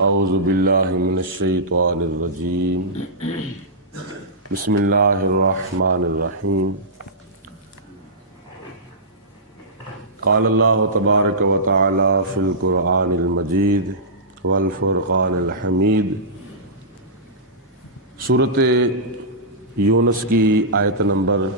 اعوذ باللہ من الشیطان الرجیم بسم اللہ الرحمن الرحیم قال اللہ تبارک و تعالی فی القرآن المجید والفرقان الحمید۔ سورۃ یونس کی آیت نمبر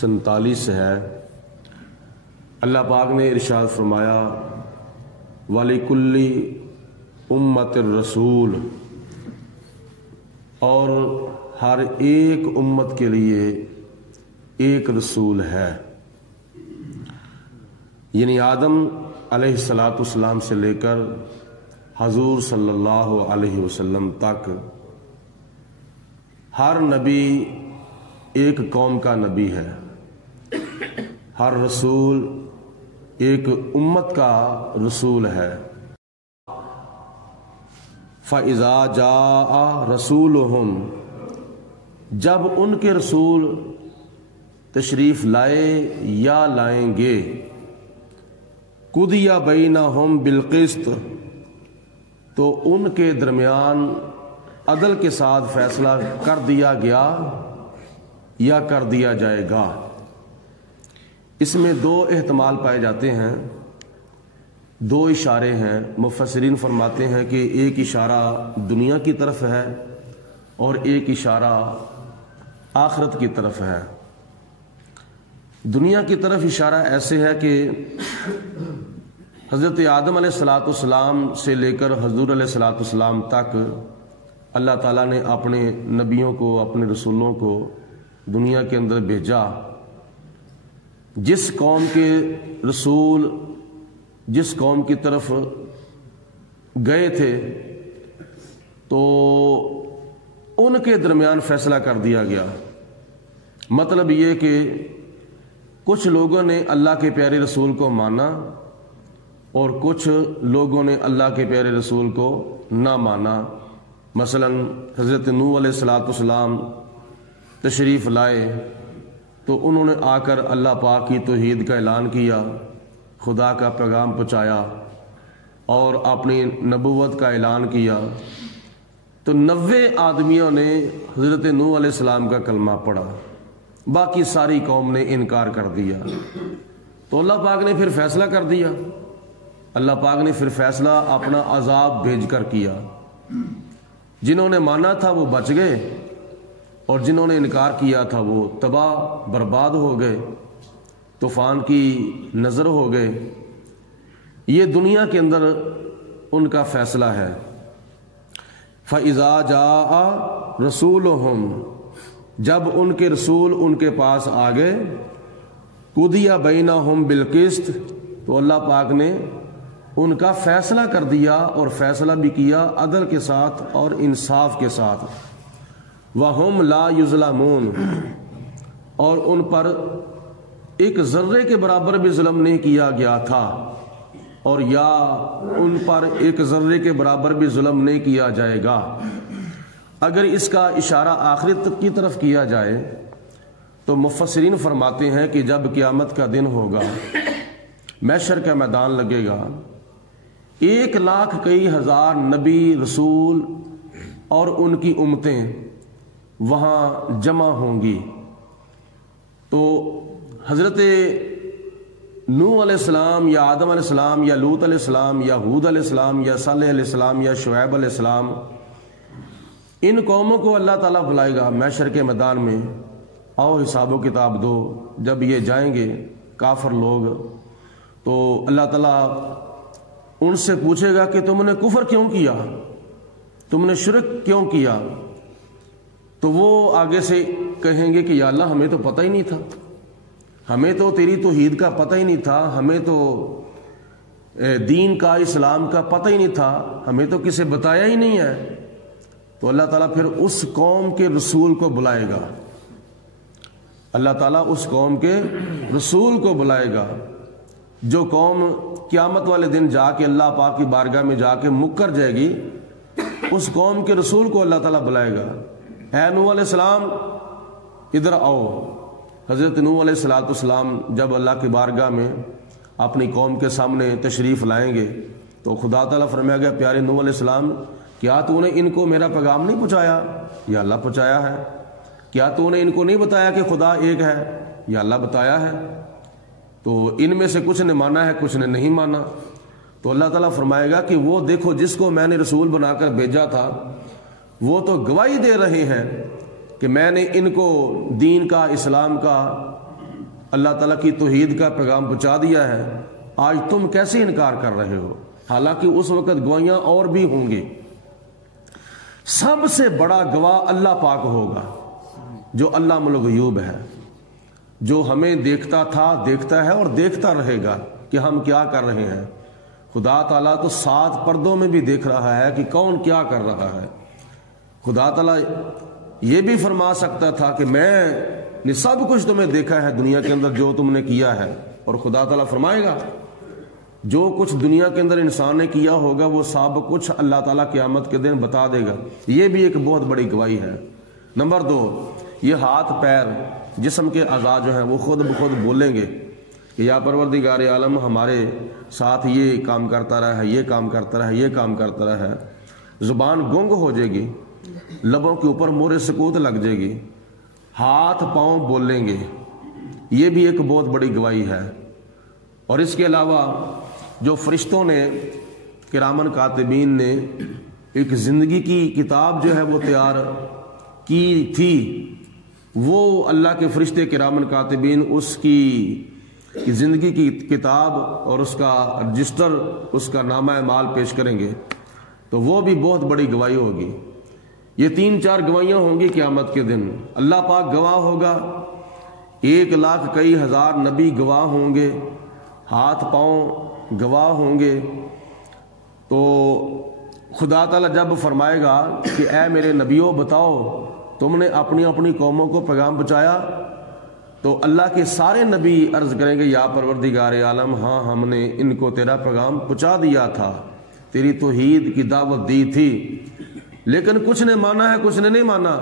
47 ہے۔ اللہ پاک نے ارشاد فرمایا وَلِكُلِّ أُمَّةٍ الرسول، اور ہر ایک امت کے لیے ایک رسول ہے، یعنی آدم علیہ السلام سے لے کر حضور صلی اللہ علیہ وسلم تک ہر نبی ایک قوم کا نبی ہے، ہر رسول ایک امت کا رسول ہے۔ فَإِذَا جَاءَ رَسُولُهُمْ، جب ان کے رسول تشریف لائے یا لائیں گے، قُضِيَ بَيْنَهُمْ بِالْقِسْطِ، تو ان کے درمیان عدل کے ساتھ فیصلہ کر دیا گیا یا کر دیا جائے گا۔ اس میں دو احتمال پائے جاتے ہیں، دو اشارے ہیں۔ مفسرین فرماتے ہیں کہ ایک اشارہ دنیا کی طرف ہے اور ایک اشارہ آخرت کی طرف ہے۔ دنیا کی طرف اشارہ ایسے ہے کہ حضرت آدم علیہ السلام سے لے کر حضور علیہ السلام تک اللہ تعالیٰ نے اپنے نبیوں کو، اپنے رسولوں کو دنیا کے اندر بھیجا۔ جس قوم کے رسول جس قوم کی طرف گئے تھے تو ان کے درمیان فیصلہ کر دیا گیا۔ مطلب یہ کہ کچھ لوگوں نے اللہ کے پیارے رسول کو مانا اور کچھ لوگوں نے اللہ کے پیارے رسول کو نہ مانا۔ مثلا حضرت نوح علیہ السلام تشریف لائے تو انہوں نے آ کر اللہ پاک کی توحید کا اعلان کیا، خدا کا پیغام پہنچایا اور اپنی نبوت کا اعلان کیا، تو 90 آدمیوں نے حضرت نوح علیہ السلام کا کلمہ پڑھا، باقی ساری قوم نے انکار کر دیا۔ تو اللہ پاک نے پھر فیصلہ کر دیا، اللہ پاک نے پھر فیصلہ اپنا عذاب بھیج کر کیا۔ جنہوں نے مانا تھا وہ بچ گئے اور جنہوں نے انکار کیا تھا وہ تباہ برباد ہو گئے، طوفان کی نظر ہو گئے۔ یہ دنیا کے اندر ان کا فیصلہ ہے۔ فَإِذَا جَاءَ رَسُولُهُمْ، جب ان کے رسول ان کے پاس آ گئے، قُضِيَ بَيْنَهُمْ بِالْقِسْطِ، تو اللہ پاک نے ان کا فیصلہ کر دیا اور فیصلہ بھی کیا عدل کے ساتھ اور انصاف کے ساتھ۔ وَهُمْ لَا يُظْلَمُونَ، اور ان پر ایک ذرے کے برابر بھی ظلم نہیں کیا گیا تھا، اور یا ان پر ایک ذرے کے برابر بھی ظلم نہیں کیا جائے گا۔ اگر اس کا اشارہ آخرت کی طرف کیا جائے تو مفسرین فرماتے ہیں کہ جب قیامت کا دن ہوگا، محشر کا میدان لگے گا، 1,00,000 نبی رسول اور ان کی امتیں وہاں جمع ہوں گی، تو حضرت نوح علیہ السلام یا آدم علیہ السلام یا لوط علیہ السلام یا ہود علیہ السلام یا صالح علیہ السلام یا شعیب علیہ السلام، ان قوموں کو اللہ تعالیٰ بلائے گا محشر کے میدان میں، آؤ حساب و کتاب دو۔ جب یہ جائیں گے کافر لوگ تو اللہ تعالیٰ ان سے پوچھے گا کہ تم نے کفر کیوں کیا، تم نے شرک کیوں کیا؟ تو وہ آگے سے کہیں گے کہ یا اللہ ہمیں تو پتہ ہی نہیں تھا، ہمیں تو تیری توحید کا پتہ ہی نہیں تھا، ہمیں تو دین کا اسلام کا پتہ ہی نہیں تھا، ہمیں تو کسی بتایا ہی نہیں ہے۔ تو اللہ تعالیٰ پھر اس قوم کے رسول کو بلائے گا، اللہ تعالیٰ اس قوم کے رسول کو بلائے گا۔ جو قوم قیامت والے دن جا کے اللہ پاک کی بارگاہ میں جا کے مکر جائے گی، اس قوم کے رسول کو اللہ تعالیٰ بلائے گا، اے نوح علیہ السلام ادھر آؤ۔ حضرت نوح علیہ السلام جب اللہ کی بارگاہ میں اپنی قوم کے سامنے تشریف لائیں گے تو خدا تعالیٰ فرمایا گیا پیارے نوح علیہ السلام کیا تو نے ان کو میرا پیغام نہیں پہنچایا؟ یا اللہ پہنچایا ہے۔ کیا تو نے ان کو نہیں بتایا کہ خدا ایک ہے؟ یا اللہ بتایا ہے۔ تو ان میں سے کچھ نے مانا ہے، کچھ نے نہیں مانا۔ تو اللہ تعالیٰ فرمائے گا کہ وہ دیکھو جس کو میں نے رسول بنا کر بھیجا تھا وہ تو گواہی دے رہے ہیں کہ میں نے ان کو دین کا، اسلام کا، اللہ تعالیٰ کی توحید کا پیغام پہنچا دیا ہے، آج تم کیسے انکار کر رہے ہو؟ حالانکہ اس وقت گواہیاں اور بھی ہوں گی۔ سب سے بڑا گواہ اللہ پاک ہوگا جو علام الغیوب ہے، جو ہمیں دیکھتا تھا، دیکھتا ہے اور دیکھتا رہے گا کہ ہم کیا کر رہے ہیں۔ خدا تعالیٰ تو 7 پردوں میں بھی دیکھ رہا ہے کہ کون کیا کر رہا ہے۔ خدا تعالیٰ یہ بھی فرما سکتا تھا کہ میں نے سب کچھ تمہیں دیکھا ہے دنیا کے اندر جو تم نے کیا ہے، اور خدا تعالیٰ فرمائے گا جو کچھ دنیا کے اندر انسان نے کیا ہوگا وہ سب کچھ اللہ تعالیٰ قیامت کے دن بتا دے گا۔ یہ بھی ایک بہت بڑی گواہی ہے۔ نمبر 2، یہ ہاتھ پیر جسم کے اعضاء جو ہیں وہ خود بخود بولیں گے کہ یا پروردگار عالم ہمارے ساتھ یہ کام کرتا رہا ہے، یہ کام کرتا رہا ہے، یہ کام کرتا رہا ہے۔ زبان گنگ ہو جائے گی، لبوں کے اوپر مہر سکوت لگ جائے گی، ہاتھ پاؤں بولیں گے۔ یہ بھی ایک بہت بڑی گواہی ہے۔ اور اس کے علاوہ جو فرشتوں نے، کرامن کاتبین نے ایک زندگی کی کتاب جو ہے وہ تیار کی تھی، وہ اللہ کے فرشتے کرامن کاتبین اس کی زندگی کی کتاب اور اس کا رجسٹر، اس کا نامہ اعمال پیش کریں گے، تو وہ بھی بہت بڑی گواہی ہوگی۔ یہ 3-4 گواہیاں ہوں گی قیامت کے دن۔ اللہ پاک گواہ ہوگا، 1 لاکھ کئی ہزار نبی گواہ ہوں گے، ہاتھ پاؤں گواہ ہوں گے۔ تو خدا تعالیٰ جب فرمائے گا کہ اے میرے نبیوں بتاؤ تم نے اپنی اپنی قوموں کو پیغام پہنچایا، تو اللہ کے سارے نبی عرض کریں گے یا پروردگار عالم ہاں ہم نے ان کو تیرا پیغام پہنچا دیا تھا، تیری توحید کی دعوت دی تھی، لیکن کچھ نے مانا ہے کچھ نے نہیں مانا۔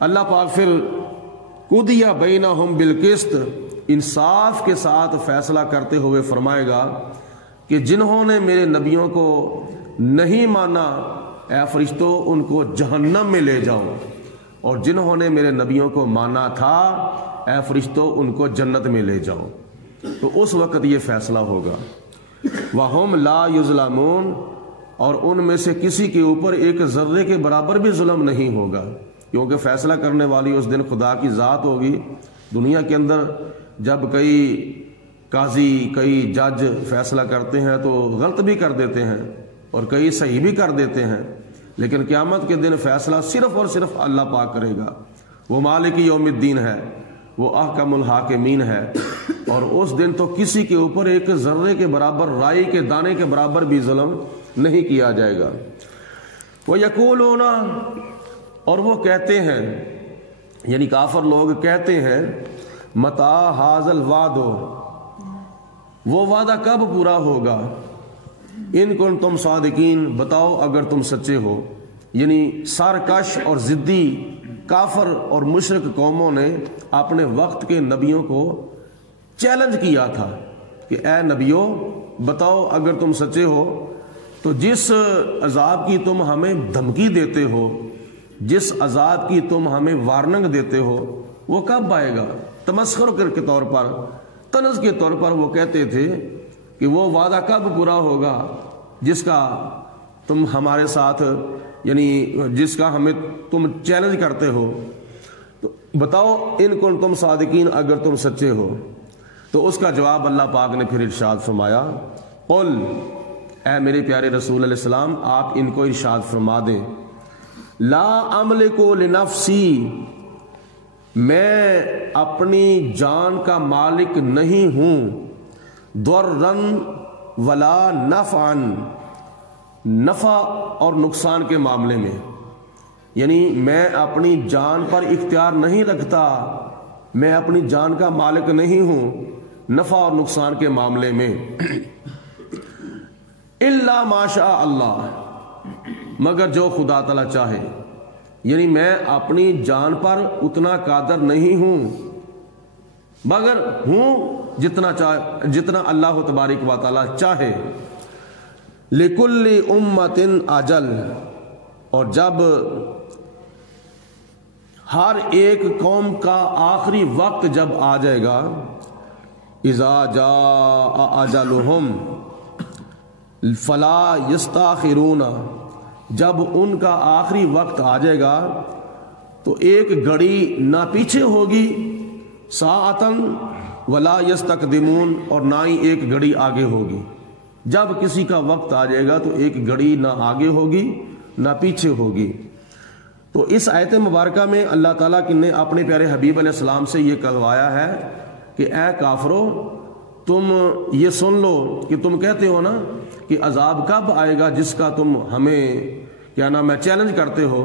اللہ پاک پھر قضی بینہم بالقسط، انصاف کے ساتھ فیصلہ کرتے ہوئے فرمائے گا کہ جنہوں نے میرے نبیوں کو نہیں مانا اے فرشتوں ان کو جہنم میں لے جاؤ، اور جنہوں نے میرے نبیوں کو مانا تھا اے فرشتوں ان کو جنت میں لے جاؤ۔ تو اس وقت یہ فیصلہ ہوگا۔ وَهُمْ لَا يُظْلَمُونَ، اور ان میں سے کسی کے اوپر ایک ذرے کے برابر بھی ظلم نہیں ہوگا، کیونکہ فیصلہ کرنے والی اس دن خدا کی ذات ہوگی۔ دنیا کے اندر جب کئی قاضی، کئی جج فیصلہ کرتے ہیں تو غلط بھی کر دیتے ہیں اور کئی صحیح بھی کر دیتے ہیں، لیکن قیامت کے دن فیصلہ صرف اور صرف اللہ پاک کرے گا۔ وہ مالک یوم الدین ہے، وہ احکم الحاکمین ہے، اور اس دن تو کسی کے اوپر ایک ذرے کے برابر، رائی کے دانے کے برابر بھی ظلم نہیں کیا جائے گا۔ وہ یقولون، اور وہ کہتے ہیں، یعنی کافر لوگ کہتے ہیں متا ھذا الوعد، وہ وعدہ کب پورا ہوگا؟ ان کنتم صادقین، بتاؤ اگر تم سچے ہو۔ یعنی سرکش اور ضدی کافر اور مشرک قوموں نے اپنے وقت کے نبیوں کو چیلنج کیا تھا کہ اے نبیوں بتاؤ اگر تم سچے ہو تو جس عذاب کی تم ہمیں دھمکی دیتے ہو، جس عذاب کی تم ہمیں وارننگ دیتے ہو، وہ کب آئے گا؟ تمسخر کے طور پر، طنز کے طور پر وہ کہتے تھے کہ وہ وعدہ کب پورا ہوگا جس کا تم ہمارے ساتھ، یعنی جس کا ہمیں تم چیلنج کرتے ہو، تو بتاؤ ان کو تم صادقین اگر تم سچے ہو۔ تو اس کا جواب اللہ پاک نے پھر ارشاد فرمایا، قل، اے میرے پیارے رسول علیہ السلام آپ ان کو ارشاد فرما دیں، لا املک لنفسی، میں اپنی جان کا مالک نہیں ہوں، ضرًا ولا نفعًا، نفع اور نقصان کے معاملے میں، یعنی میں اپنی جان پر اختیار نہیں رکھتا، میں اپنی جان کا مالک نہیں ہوں نفع اور نقصان کے معاملے میں، الا ما شاء اللہ، مگر جو خدا تعالی چاہے، یعنی میں اپنی جان پر اتنا قادر نہیں ہوں، مگر ہوں جتنا اللہ تبارک و تعالی چاہے۔ لکل امت اجل، اور جب ہر ایک قوم کا آخری وقت جب آ جائے گا، اذا جاء اجلہم فلا یستاخرون، جب ان کا آخری وقت آ جائے گا تو ایک گھڑی نہ پیچھے ہوگی، ساعتن ولا یستقدمون، اور نہ ہی ایک گھڑی آگے ہوگی۔ جب کسی کا وقت آ جائے گا تو ایک گھڑی نہ آگے ہوگی نہ پیچھے ہوگی۔ تو اس آیت مبارکہ میں اللہ تعالیٰ نے اپنے پیارے حبیب علیہ السلام سے یہ کہلوایا ہے کہ اے کافرو، تم یہ سن لو کہ تم کہتے ہو نا کہ عذاب کب آئے گا، جس کا تم ہمیں کیا نام ہے چیلنج کرتے ہو،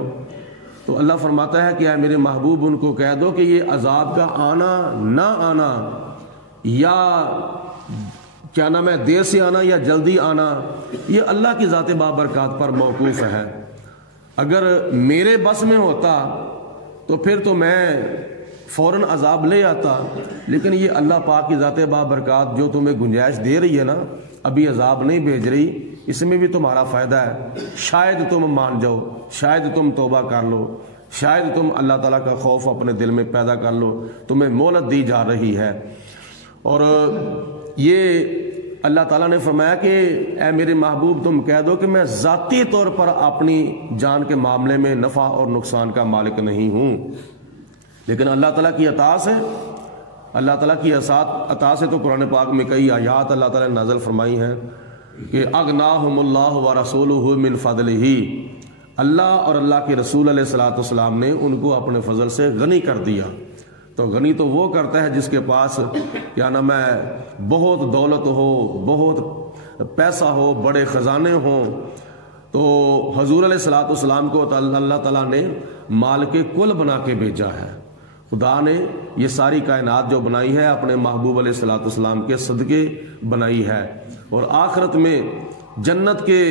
تو اللہ فرماتا ہے کہ اے میرے محبوب ان کو کہہ دو کہ یہ عذاب کا آنا نہ آنا، یا کیا نام ہے دیر سے آنا یا جلدی آنا، یہ اللہ کی ذات بابرکات پر موقوف ہے۔ اگر میرے بس میں ہوتا تو پھر تو میں فوراً عذاب لے آتا، لیکن یہ اللہ پاک کی ذات بابرکات جو تمہیں گنجائش دے رہی ہے نا، ابھی عذاب نہیں بھیج رہی، اس میں بھی تمہارا فائدہ ہے، شاید تم مان جاؤ، شاید تم توبہ کر لو، شاید تم اللہ تعالیٰ کا خوف اپنے دل میں پیدا کر لو، تمہیں مہلت دی جا رہی ہے۔ اور یہ اللہ تعالیٰ نے فرمایا کہ اے میرے محبوب تم کہہ دو کہ میں ذاتی طور پر اپنی جان کے معاملے میں نفع اور نقصان کا مالک نہیں ہوں، لیکن اللہ تعالیٰ کی عطا سے، اللہ تعالیٰ کی عطا سے تو قرآن پاک میں کئی آیات اللہ تعالیٰ نے نازل فرمائی ہیں کہ اغناہم اللہ ورسولہ من فضلہ، اللہ اور اللہ کے رسول علیہ الصلوۃ والسلام نے ان کو اپنے فضل سے غنی کر دیا۔ تو غنی تو وہ کرتا ہے جس کے پاس کیا نام ہے بہت دولت ہو، بہت پیسہ ہو، بڑے خزانے ہوں۔ تو حضور علیہ الصلوۃ والسلام کو اللہ تعالیٰ نے مال کے کل بنا کے بھیجا ہے۔ خدا نے یہ ساری کائنات جو بنائی ہے اپنے محبوب علیہ الصلوۃ والسلام کے صدقے بنائی ہے، اور آخرت میں جنت کے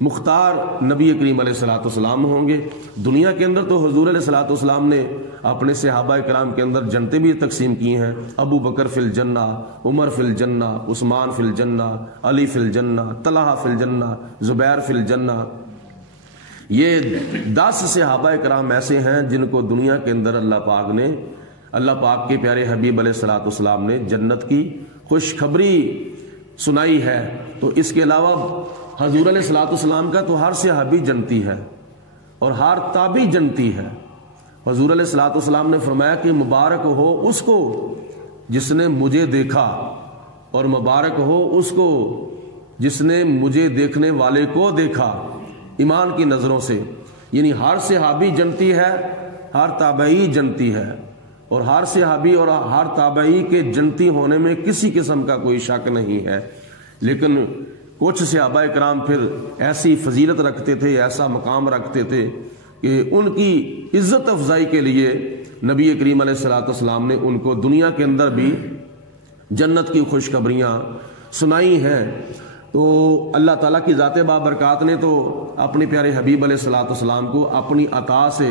مختار نبی کریم علیہ الصلوۃ والسلام ہوں گے۔ دنیا کے اندر تو حضور علیہ الصلوۃ والسلام نے اپنے صحابہ کرام کے اندر جنتیں بھی تقسیم کی ہیں، ابو بکر فی الجنہ، عمر فی الجنہ، عثمان فی الجنہ، علی فی الجنہ، طلحہ فی الجنہ، زبیر فی الجنہ۔ یہ 10 صحابہ کرام ایسے ہیں جن کو دنیا کے اندر اللہ پاک کے پیارے حبیب علیہ الصلوۃ والسلام نے جنت کی خوشخبری سنائی ہے۔ تو اس کے علاوہ حضور علیہ الصلوۃ والسلام کا تو ہر صحابی جنتی ہے اور ہر تابعی جنتی ہے۔ حضور علیہ الصلوۃ والسلام نے فرمایا کہ مبارک ہو اس کو جس نے مجھے دیکھا، اور مبارک ہو اس کو جس نے مجھے دیکھنے والے کو دیکھا، ایمان کی نظروں سے۔ یعنی ہر صحابی جنتی ہے، ہر تابعی جنتی ہے، اور ہر صحابی اور ہر تابعی کے جنتی ہونے میں کسی قسم کا کوئی شک نہیں ہے۔ لیکن کچھ صحابہ کرام پھر ایسی فضیلت رکھتے تھے، ایسا مقام رکھتے تھے کہ ان کی عزت افزائی کے لیے نبی کریم علیہ الصلوۃ والسلام نے ان کو دنیا کے اندر بھی جنت کی خوشخبریاں سنائی ہیں۔ تو اللہ تعالیٰ کی ذات بابرکات نے تو اپنے پیارے حبیب علیہ الصلوۃ والسلام کو اپنی عطا سے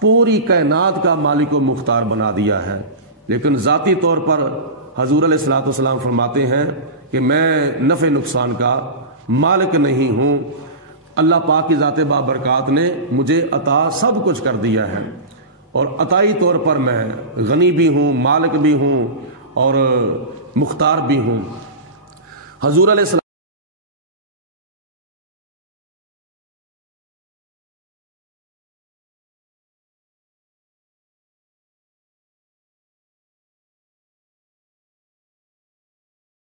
پوری کائنات کا مالک و مختار بنا دیا ہے، لیکن ذاتی طور پر حضور علیہ الصلوۃ والسلام فرماتے ہیں کہ میں نفع نقصان کا مالک نہیں ہوں، اللہ پاک کی ذات بابرکات نے مجھے عطا سب کچھ کر دیا ہے، اور عطائی طور پر میں غنی بھی ہوں، مالک بھی ہوں اور مختار بھی ہوں۔ حضور علیہ السلام